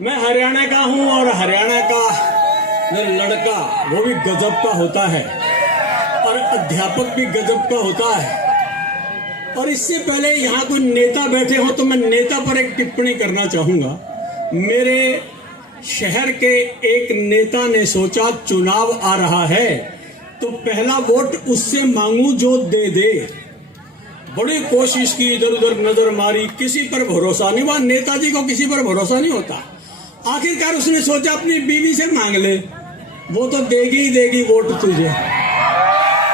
मैं हरियाणा का हूं और हरियाणा का लड़का वो भी गजब का होता है और अध्यापक भी गजब का होता है। और इससे पहले यहाँ कोई नेता बैठे हो तो मैं नेता पर एक टिप्पणी करना चाहूंगा। मेरे शहर के एक नेता ने सोचा चुनाव आ रहा है तो पहला वोट उससे मांगू जो दे दे। बड़ी कोशिश की, इधर उधर नजर मारी, किसी पर भरोसा नहीं। वह नेताजी को किसी पर भरोसा नहीं होता। आखिरकार उसने सोचा अपनी बीवी से मांग ले, वो तो देगी ही देगी वोट तुझे।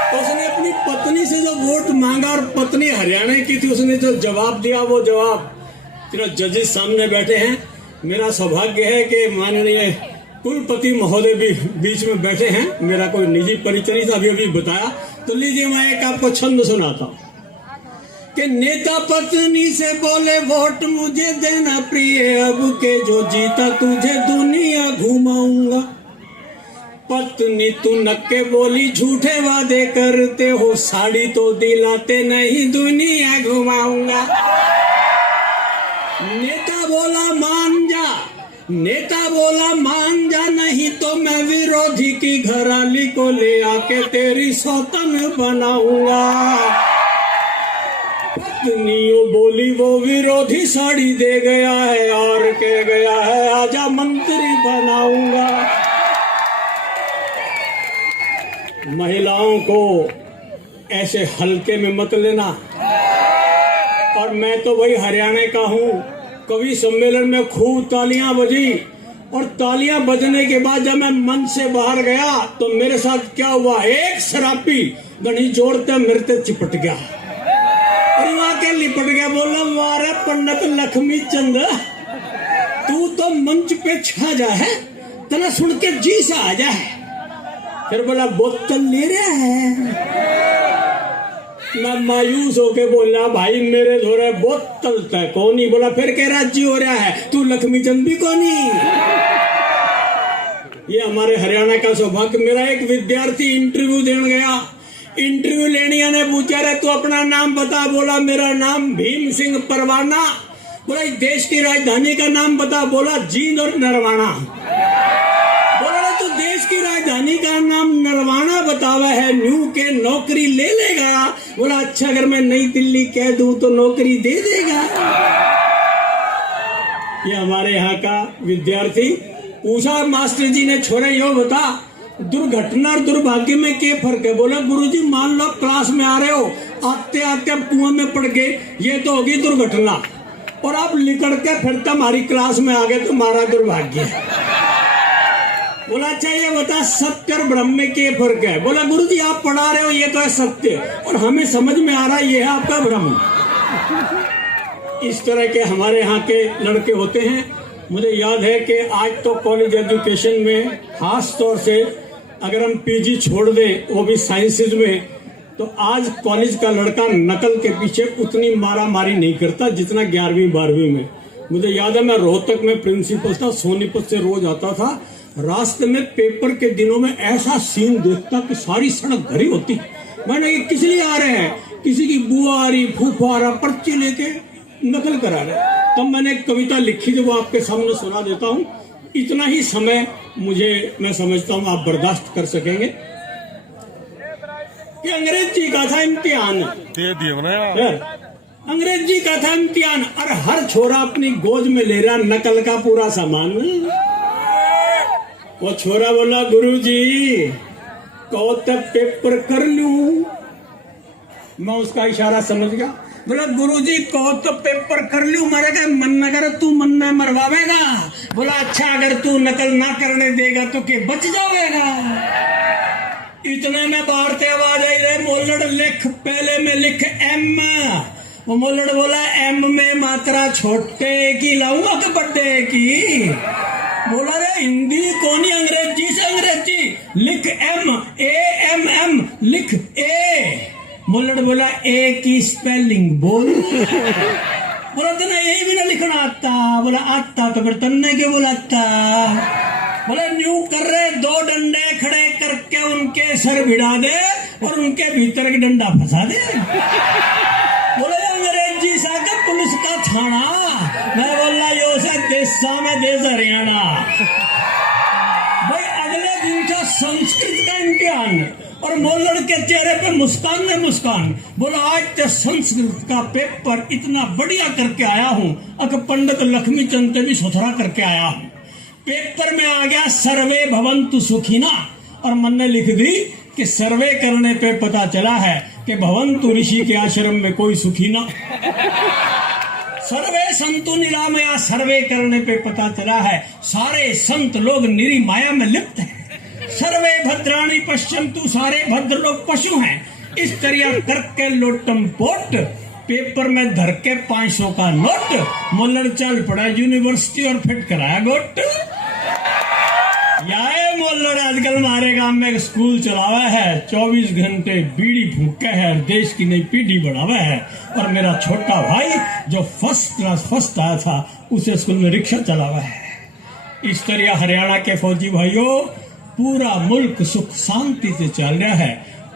तो उसने अपनी पत्नी से जो वोट मांगा और पत्नी हरियाणा की थी, उसने जो जवाब दिया वो जवाब तेरा जजेस सामने बैठे हैं। मेरा सौभाग्य है कि माननीय कुलपति महोदय भी बीच में बैठे हैं। मेरा कोई निजी परिचय नहीं था, अभी बताया। तो लीजिए मैं एक आपको छंद सुनाता हूँ कि नेता पत्नी से बोले वोट मुझे देना प्रिय, अब के जो जीता तुझे दुनिया घुमाऊंगा। पत्नी तू नक्के बोली झूठे वादे करते हो, साड़ी तो दिलाते नहीं दुनिया घुमाऊंगा। नेता बोला मान जा, नेता बोला मान जा, नहीं तो मैं विरोधी की घराली को ले आके तेरी सौतन बनाऊंगा। पत्नियों बोली वो विरोधी साड़ी दे गया है और कह गया है आजा मंत्री बनाऊंगा। महिलाओं को ऐसे हल्के में मत लेना। और मैं तो वही हरियाणा का हूँ। कवि सम्मेलन में खूब तालियां बजी और तालियां बजने के बाद जब मैं मंच से बाहर गया तो मेरे साथ क्या हुआ, एक शराबी गणी जोड़ते मिरते चिपट गया और वहां के लिपट गया। बोला वारे पंडित लक्ष्मी चंद, तू तो मंच पे छा जा है, तना सुन के जी सा आ जा है। फिर बोला बोतल ले रहा है। मैं मायूस होके बोला भाई मेरे धोरे बोतल तय कौनी। बोला फिर कह राज्य हो रहा है, तू लक्ष्मी चंद भी कौनी। ये हमारे हरियाणा का सौभाग्य। मेरा एक विद्यार्थी इंटरव्यू देने गया, इंटरव्यू लेने ने पूछा रे तू अपना नाम बता। बोला मेरा नाम भीम सिंह परवाना। बोला देश की राजधानी का नाम बता। बोला जींद और नरवाना। बोला तू देश की राजधानी का नाम नरवाना बतावा है, न्यू के नौकरी ले लेगा। बोला अच्छा अगर मैं नई दिल्ली कह दूं तो नौकरी दे देगा। ये हमारे यहाँ का विद्यार्थी पूछा मास्टर जी ने, छोरे यो बता दुर्घटना और दुर्भाग्य में क्या फर्क है। बोला गुरुजी मान लो क्लास में आ रहे हो, आते आते कुआं में पड़ गए, ये तो होगी दुर्घटना, और आप लिकड़ के फिर हमारी क्लास में आ गए तो हमारा दुर्भाग्य है। बोला अच्छा ये बता सत्य और ब्रह्म में क्या फर्क है। बोला गुरुजी आप पढ़ा रहे हो ये तो है सत्य और हमें समझ में आ रहा है ये है आपका ब्रह्म। इस तरह के हमारे यहाँ के लड़के होते हैं। मुझे याद है कि आज तो कॉलेज एजुकेशन में खास तौर से अगर हम पीजी छोड़ दें वो भी साइंसेज में, तो आज कॉलेज का लड़का नकल के पीछे उतनी मारा मारी नहीं करता जितना 11वीं 12वीं में। मुझे याद है मैं रोहतक में प्रिंसिपल था, सोनीपत से रोज आता था। रास्ते में पेपर के दिनों में ऐसा सीन देखता कि सारी सड़क भरी होती। मैंने ये किस लिए आ रहे हैं, किसी की बुआ आ रही, फूफा आ रहा, पर्ची लेके नकल करा रहे। तब मैंने एक कविता लिखी थी, वो आपके सामने सुना देता हूँ। इतना ही समय मैं समझता हूँ आप बर्दाश्त कर सकेंगे कि अंग्रेजी का था इम्तिहान, अंग्रेजी का था इम्तिहान और हर छोरा अपनी गोद में ले रहा नकल का पूरा सामान। वो छोरा बोला गुरुजी कहो तब पेपर कर लूं। मैं उसका इशारा समझ गया। बोला गुरुजी कहो तो पेपर कर लूं। मेरे का मन न करे, तू मन में मरवावेगा। बोला अच्छा अगर तू नकल ना करने देगा तो के बच जावेगा। इतने में बाहर से आवाज आई रहे मोलड़ लिख, पहले में लिख एम। वो मोलड़ बोला एम में मात्रा छोटे की लाऊंगा कि बड़े की। बोला रे हिंदी कोनी अंग्रेजी से अंग्रेजी लिख एम, ए एम एम लिख ए। मोलड़ बोला ए की स्पेलिंग बोल। बोला तेना यही भी ना लिखना आता। बोला आता तो फिर तन्ने क्यों बोलाता। बोला न्यू कर रहे, 2 डंडे खड़े करके उनके सर भिड़ा दे और उनके भीतर के डंडा फंसा दे। बोले अंग्रेजी सा के पुलिस उसका थाना, मैं बोला यो से देशा में देश हरियाणा। भाई अगले दिन था संस्कृत का इम्तिहान और मोल्लड़ के चेहरे पे मुस्कान ने मुस्कान। बोला आज तो संस्कृत का पेपर इतना बढ़िया करके आया हूँ, अगर पंडित लक्ष्मी चंद भी सुथरा करके आया हूँ। पेपर में आ गया सर्वे भवन्तु सुखिना और मन ने लिख दी कि सर्वे करने पे पता चला है कि भवन्तु ऋषि के आश्रम में कोई सुखी ना। सर्वे संतु निरामया, सर्वे करने पे पता चला है सारे संत लोग निरी माया में लिप्त हैं। सर्वे भद्राणी पश्यन्तु, सारे भद्र लोग पशु हैं। इस तरह करके लोटम पोट पेपर में धर के 500 का नोट मोल्लड़ चल पड़ा यूनिवर्सिटी और फिट कराया गोट। याए मोल्लड़ आजकल हमारे गांव में एक स्कूल चलावा है, 24 घंटे बीड़ी फूके है, देश की नई पीढ़ी बढ़ावा है। और मेरा छोटा भाई जो फर्स्ट क्लास फर्स्ट आया था उसे स्कूल में रिक्शा चलावा है। इस तरह हरियाणा के फौजी भाइयों पूरा मुल्क सुख शांति से चल रहा है।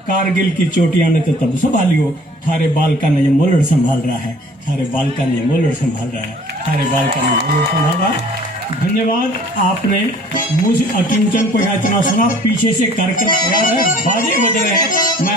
कारगिल की चोटियां ने तो तब संभालियो, थारे बालका ने ये मोल्लड़ संभाल रहा है, थारे बालका ने मोल्लड़ संभाल रहा है, थारे बालका ने मोल्लड़ संभाल रहा है। धन्यवाद, आपने मुझ अकिंचन को यहाँ इतना सुना। पीछे से कार्यक्रम तैयार है, बाजे बज रहे हैं। मैं